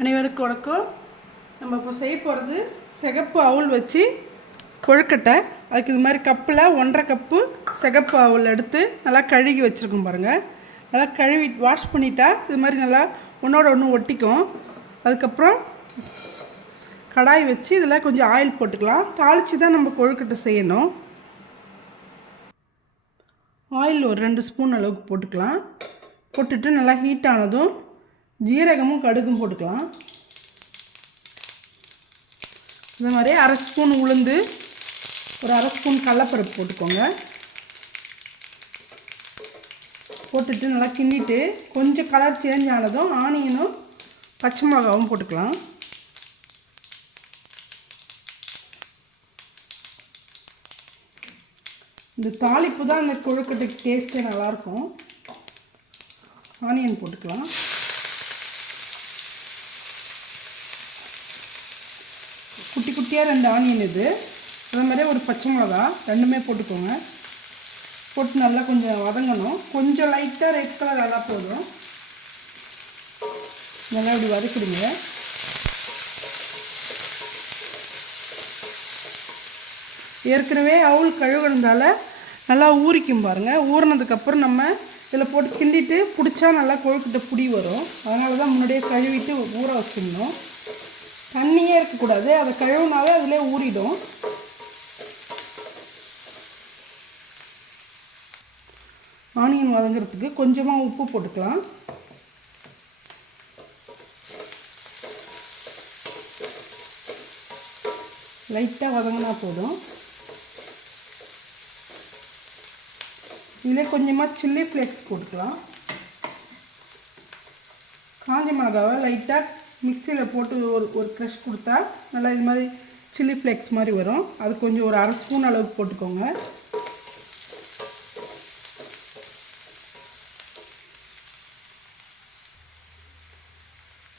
அனைவருக்கும் வணக்கம். நம்ம இப்போ செய்ய போகிறது சிகப்பு அவுல் வச்சு கொழுக்கட்டை. அதுக்கு இது மாதிரி கப்பில் 1.5 கப்பு சிகப்பு அவுல் எடுத்து நல்லா கழுகி வச்சுருக்கோம் பாருங்கள். நல்லா கழுவி வாஷ் பண்ணிட்டா இது மாதிரி நல்லா ஒன்றோட ஒன்று ஒட்டிக்கும். அதுக்கப்புறம் கடாய் வச்சு இதில் கொஞ்சம் ஆயில் போட்டுக்கலாம். தாளித்து தான் நம்ம கொழுக்கட்டை செய்யணும். ஆயில் ஒரு 2 ஸ்பூன் அளவுக்கு போட்டுக்கலாம். போட்டுட்டு நல்லா ஹீட் ஆனதும் ஜீரகமும் கடுகும் போட்டுக்கலாம். இந்த மாதிரி 1/2 ஸ்பூன் உளுந்து, ஒரு 1/2 ஸ்பூன் கடலைப்பருப்பு போட்டுக்கோங்க. போட்டுட்டு நல்லா கிண்டிட்டு கொஞ்சம் கலர் சேஞ்ச் ஆனதும் ஆனியனும் பச்சை மிளகாவும் போட்டுக்கலாம். இந்த தாளிப்பு தான் இந்த கொழுக்கட்டைக்கு டேஸ்ட்டே நல்லாயிருக்கும். ஆனியன் போட்டுக்கலாம். குட்டி குட்டியாக 2 ஆனியன் இது. அதே மாதிரி ஒரு பச்சை மிளகா ரெண்டுமே போட்டுக்கோங்க. போட்டு நல்லா கொஞ்சம் வதங்கணும். கொஞ்சம் லைட்டாக ரெட் கலர் நல்லா போதும். நல்லா இப்படி வதக்கிடுங்க. ஏற்கனவே அவுல் கழுவுனதால நல்லா ஊறிக்கும் பாருங்கள். ஊறினதுக்கப்புறம் நம்ம இதில் போட்டு கிண்டிட்டு பிடிச்சா நல்லா கொழுக்கட்டை புடி வரும். அதனால தான் முன்னாடியே கழுவிட்டு ஊற வச்சிடணும். தண்ணியே இருக்கக்கூடாது. அதை கழுவுனாவே அதிலே ஊறிடும். ஆனியன் வதங்கிறதுக்கு கொஞ்சமாக உப்பு போட்டுக்கலாம். லைட்டாக வதங்கினா போதும். இதிலே கொஞ்சமாக சில்லி ஃப்ளேக்ஸ் போட்டுக்கலாம். காஞ்ச மிளகாவை லைட்டாக மிக்சியில் போட்டு ஒரு க்ரஷ் கொடுத்தா நல்லா இது மாதிரி சில்லி ஃப்ளேக்ஸ் மாதிரி வரும். அது கொஞ்சம் ஒரு 1/2 ஸ்பூன் அளவுக்கு போட்டுக்கோங்க.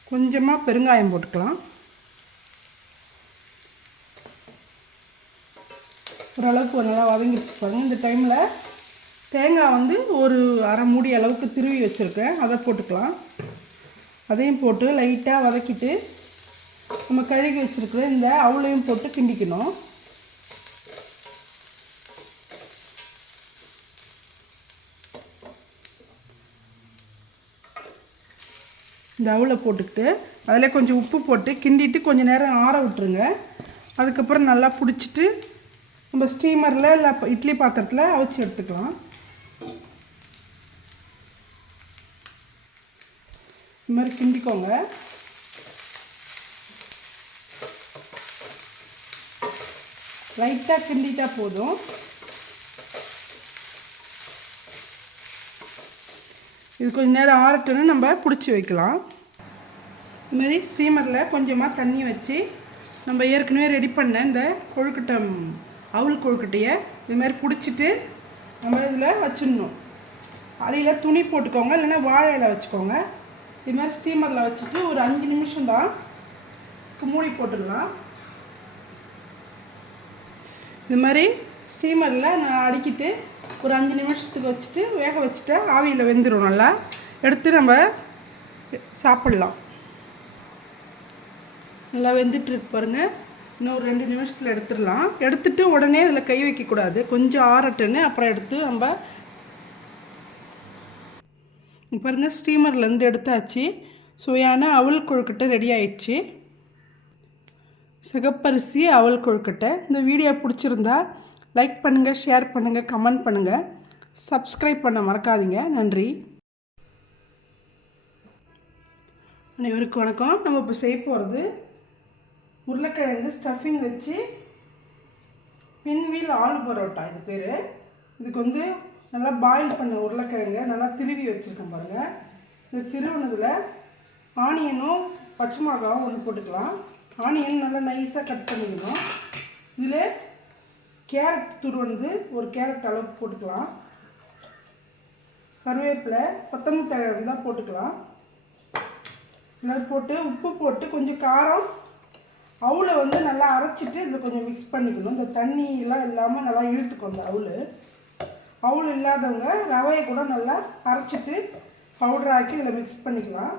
கொஞ்சமாக பெருங்காயம் போட்டுக்கலாம். ஓரளவுக்கு நல்லா வதங்கிட்டு பாருங்கள். இந்த டைமில் தேங்காய் ஒரு 1/2 மூடி அளவுக்கு திருவி வச்சுருக்கேன். அதை போட்டுக்கலாம். அதையும் போட்டு லைட்டாக வதக்கிட்டு நம்ம கழுகி வச்சுருக்கிற இந்த அவுளையும் போட்டு கிண்டிக்கணும். இந்த அவுளை போட்டுக்கிட்டு அதில் கொஞ்சம் உப்பு போட்டு கிண்டிட்டு கொஞ்சம் நேரம் ஆற விட்டுருங்க. அதுக்கப்புறம் நல்லா பிடிச்சிட்டு நம்ம ஸ்டீமரில் இல்லை இட்லி பாத்திரத்தில் அவிச்சு எடுத்துக்கலாம். இந்த மாதிரி கிண்டிக்கோங்க. லைட்டாக கிண்டிட்டா போதும். இது கொஞ்சம் நேரம் ஆறட்டுன்னு நம்ம பிடிச்சி வைக்கலாம். இதுமாரி ஸ்டீமரில் கொஞ்சமாக தண்ணி வச்சு நம்ம ஏற்கனவே ரெடி பண்ண இந்த கொழுக்கட்டை அவுல் கொழுக்கட்டையை இதுமாதிரி பிடிச்சிட்டு நம்ம இதில் வச்சிடணும். அடியில் துணி போட்டுக்கோங்க, இல்லைன்னா வாழை இலை வச்சுக்கோங்க. இது மாதிரி ஸ்டீமரில் வச்சுட்டு ஒரு 5 நிமிஷம் தான் மூடி போட்டுடலாம். இது மாதிரி ஸ்டீமரில் நான் அடிக்கிட்டு ஒரு 5 நிமிஷத்துக்கு வச்சுட்டு வேக வச்சுட்டா ஆவியில் வெந்துடும். நல்லா எடுத்து நம்ம சாப்பிட்லாம். நல்லா வெந்துட்டுருக்கு பாருங்கள். இன்னும் ஒரு 2 நிமிஷத்தில் எடுத்துடலாம். எடுத்துகிட்டு உடனே அதில் கை வைக்கக்கூடாது. கொஞ்சம் ஆறட்டுன்னு அப்புறம் எடுத்து நம்ம பாருங்கள். ஸ்டீமர்லேருந்து எடுத்தாச்சு. சுவையான அவல் கொழுக்கட்டை ரெடி ஆயிடுச்சு. சிகப்பரிசி அவல் கொழுக்கட்டை. இந்த வீடியோ பிடிச்சிருந்தா லைக் பண்ணுங்கள், ஷேர் பண்ணுங்கள், கமெண்ட் பண்ணுங்கள், சப்ஸ்கிரைப் பண்ண மறக்காதீங்க. நன்றி. அனைவருக்கும் வணக்கம். நம்ம இப்போ செய்ய போகிறது உருளைக்கிழங்கு ஸ்டஃபிங் வச்சு பின்வீல் ஆலு பரோட்டா. இது பேர். இதுக்கு நல்லா பாயில் பண்ண உருளைக்கிழங்கு நல்லா திருவி வச்சுருக்கேன் பாருங்கள். இந்த திருவினதில் ஆனியனும் பச்சை மிளகாவும் ஒன்று போட்டுக்கலாம். ஆனியன் நல்லா நைஸாக கட் பண்ணிக்கணும். இதில் கேரட் துருவனது ஒரு கேரட் அளவுக்கு போட்டுக்கலாம். கருவேப்பிலை, கொத்தமல்லி தழை இருந்தால் போட்டுக்கலாம். நல்லா போட்டு உப்பு போட்டு கொஞ்சம் காரம் அவுளை நல்லா அரைச்சிட்டு இதில் கொஞ்சம் மிக்ஸ் பண்ணிக்கணும். இந்த தண்ணியெலாம் இல்லாமல் நல்லா இழுத்துக்கும் இந்த அவுள் இல்லாதவங்க ரவையை கூட நல்லா அரைச்சிட்டு பவுடர் ஆக்கி இதில் மிக்ஸ் பண்ணிக்கலாம்.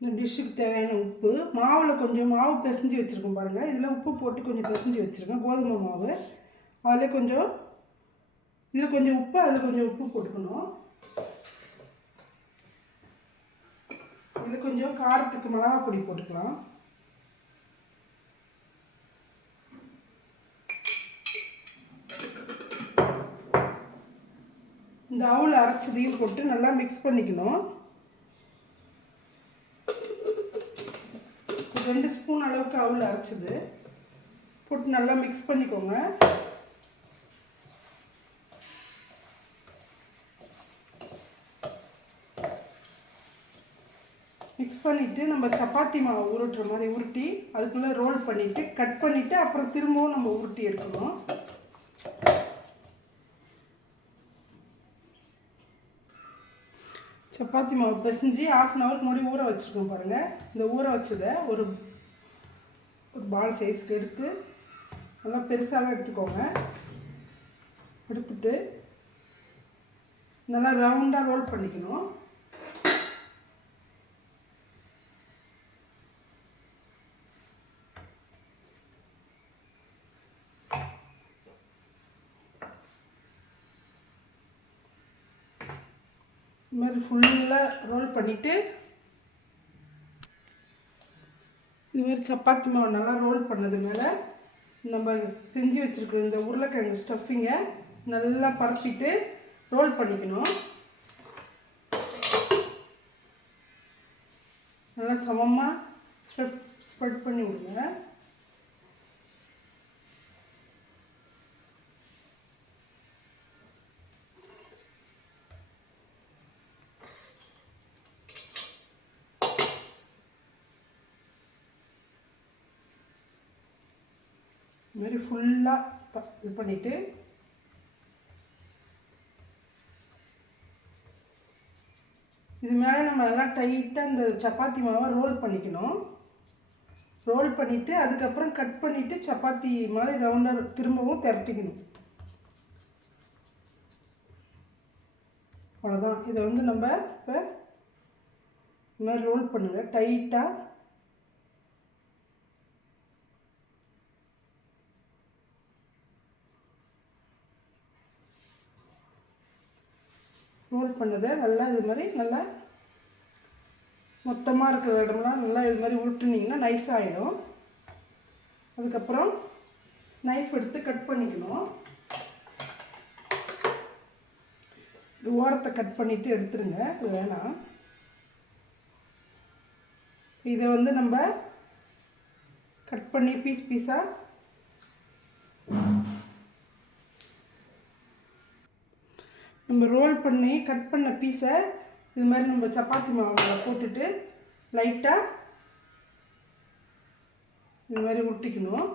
இந்த டிஷ்ஷுக்கு தேவையான உப்பு, மாவில் கொஞ்சம் மாவு பிசைஞ்சு வச்சுருக்கோம் பாருங்கள். இதில் உப்பு போட்டு கொஞ்சம் பிசைஞ்சு வச்சுருக்கேன், கோதுமை மாவு. அதில் கொஞ்சம் இதில் கொஞ்சம் உப்பு, அதில் கொஞ்சம் உப்பு போட்டுக்கணும். இதில் கொஞ்சம் காரத்துக்கு மிளகாய் பொடி போட்டுக்கலாம். இந்த அவுல் அரைச்சதையும் போட்டு நல்லா மிக்ஸ் பண்ணிக்கணும். 2 ஸ்பூன் அளவுக்கு அவுல் அரைச்சது போட்டு நல்லா மிக்ஸ் பண்ணிக்கோங்க. மிக்ஸ் பண்ணிவிட்டு நம்ம சப்பாத்தி மாவு உருட்டுற மாதிரி உருட்டி அதுக்குள்ளே ரோல் பண்ணிவிட்டு கட் பண்ணிவிட்டு அப்புறம் திரும்பவும் நம்ம உருட்டி எடுக்கணும். சப்பாத்தி மாவு பிசைஞ்சு 1/2 hour முன்னாடி ஊற வச்சுருக்கோம் பாருங்கள். இந்த ஊற வச்சதை ஒரு பால் சைஸ்க்கு எடுத்து நல்லா பெருசாக எடுத்துக்கோங்க. எடுத்துட்டு நல்லா ரவுண்டாக ரோல் பண்ணிக்கணும். இது மாதிரி ஃபுல்லாக ரோல் பண்ணிவிட்டு இது மாதிரி சப்பாத்தி மாவு நல்லா ரோல் பண்ணது மேலே நம்ம செஞ்சு வச்சுருக்கிற இந்த உருளைக்கிழங்கு ஸ்டஃபிங்கை நல்லா பரப்பிட்டு ரோல் பண்ணிக்கணும். நல்லா சமமாக ஸ்ப்ரெட் பண்ணி விடுங்க. இது மாதிரி ஃபுல்லாக இது பண்ணிவிட்டு இது மேலே நம்ம நல்லா டைட்டாக இந்த சப்பாத்தி மாவை ரோல் பண்ணிக்கணும். ரோல் பண்ணிவிட்டு அதுக்கப்புறம் கட் பண்ணிவிட்டு சப்பாத்தி மாதிரி ரவுண்டாக திரும்பவும் திரட்டிக்கணும். அவ்வளோதான். இதை வந்து நம்ம இப்போ இது மாதிரி ரோல் பண்ணுங்கள் டைட்டாக. ரோல் பண்ணதை நல்லா இது மாதிரி நல்லா மொத்தமாக இருக்கிற இடம்லாம் நல்லா இது மாதிரி உருட்டுனிங்கன்னா நைஸ் ஆகிடும். அதுக்கப்புறம் நைஃப் எடுத்து கட் பண்ணிக்கணும். இது ஓரத்தை கட் பண்ணிவிட்டு எடுத்துருங்க, இது வேணாம். இதை வந்து நம்ம கட் பண்ணி பீஸாக நம்ம ரோல் பண்ணி கட் பண்ண பீஸை இது மாதிரி நம்ம சப்பாத்தி மாவில் போட்டுட்டு லைட்டாக இது மாதிரி உருட்டிக்கணும்.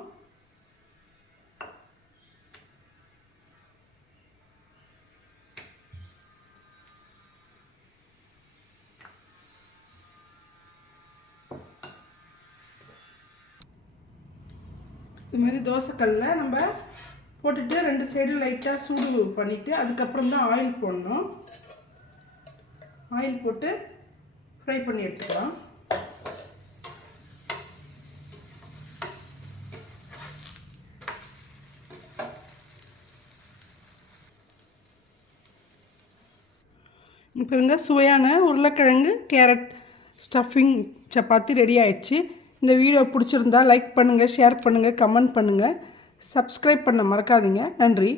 இது மாதிரி தோசைக்கல்லில் நம்ம போட்டுட்டு 2 சைடும் லைட்டாக சூடு பண்ணிவிட்டு அதுக்கப்புறம் தான் ஆயில் போடணும். ஆயில் போட்டு ஃப்ரை பண்ணி எடுத்துக்கலாம். இப்போ சுவையான உருளைக்கிழங்கு கேரட் ஸ்டஃபிங் சப்பாத்தி ரெடி ஆயிடுச்சு. இந்த வீடியோ பிடிச்சிருந்தா லைக் பண்ணுங்கள், ஷேர் பண்ணுங்கள், கமெண்ட் பண்ணுங்கள், சப்ஸ்கிரைப் பண்ண மறக்காதீங்க. நன்றி.